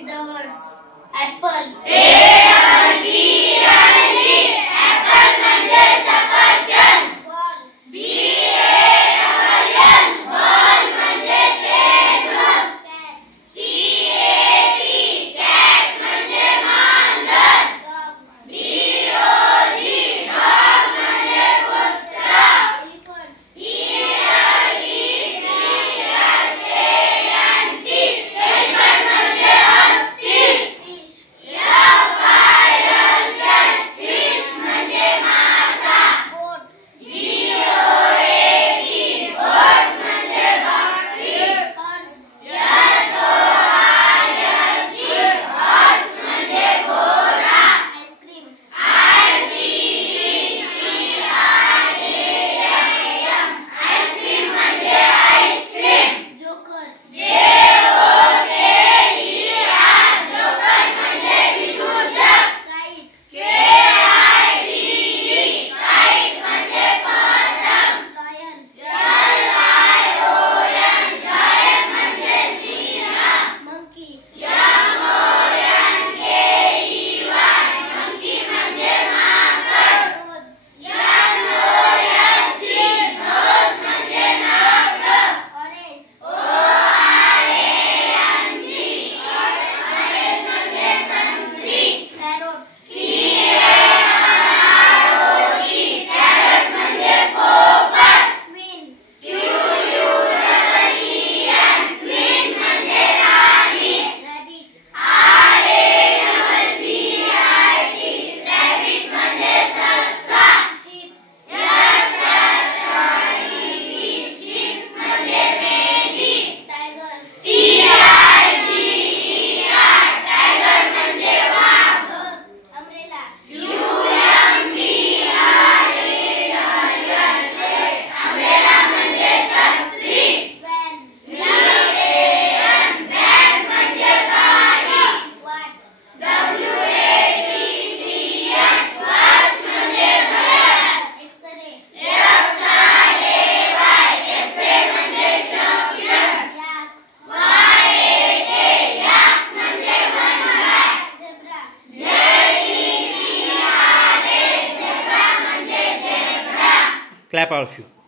Read the words. Apple. Apple म्हणजे सफरचंद. Ball. Ball म्हणजे चेंडू. Cat. Cat म्हणजे मांजर. Dog. Dog म्हणजे कुत्रा. Elephant. Elephant म्हणजे हत्ती. Fish. Fish म्हणजे मासा. Goat. Goat म्हणजे बकरी. Horse. Horse म्हणजे घोडा. Ice cream. Ice cream म्हणजे आईस्क्रीम. Joker. जोकर म्हणजे विदूषक. Kite. Kite म्हणजे पतंग. Lion. Lion म्हणजे सिंह. Monkey. Monkey म्हणजे माकड. Nose. Nose म्हणजे नाक. Orange. म्हणजे संत्री. Parrot. Parrot म्हणजे पोपट. Queen. Queen म्हणजे राणी. Rabbit. Rabbit म्हणजे ससा. Sheep. Sheep म्हणजे मेंढी. Tiger. Tiger म्हणजे वाघ. Umbrella. Umbrella म्हणजे छत्री. Van. Van म्हणजे गाडी. Watch. Watch म्हणजे घड्याळ. X-ray. X-ray म्हणजे शक्य. Yak. Yak म्हणजे घनदाट. Zebra. Zebra म्हणजे zebra. Clap all of you.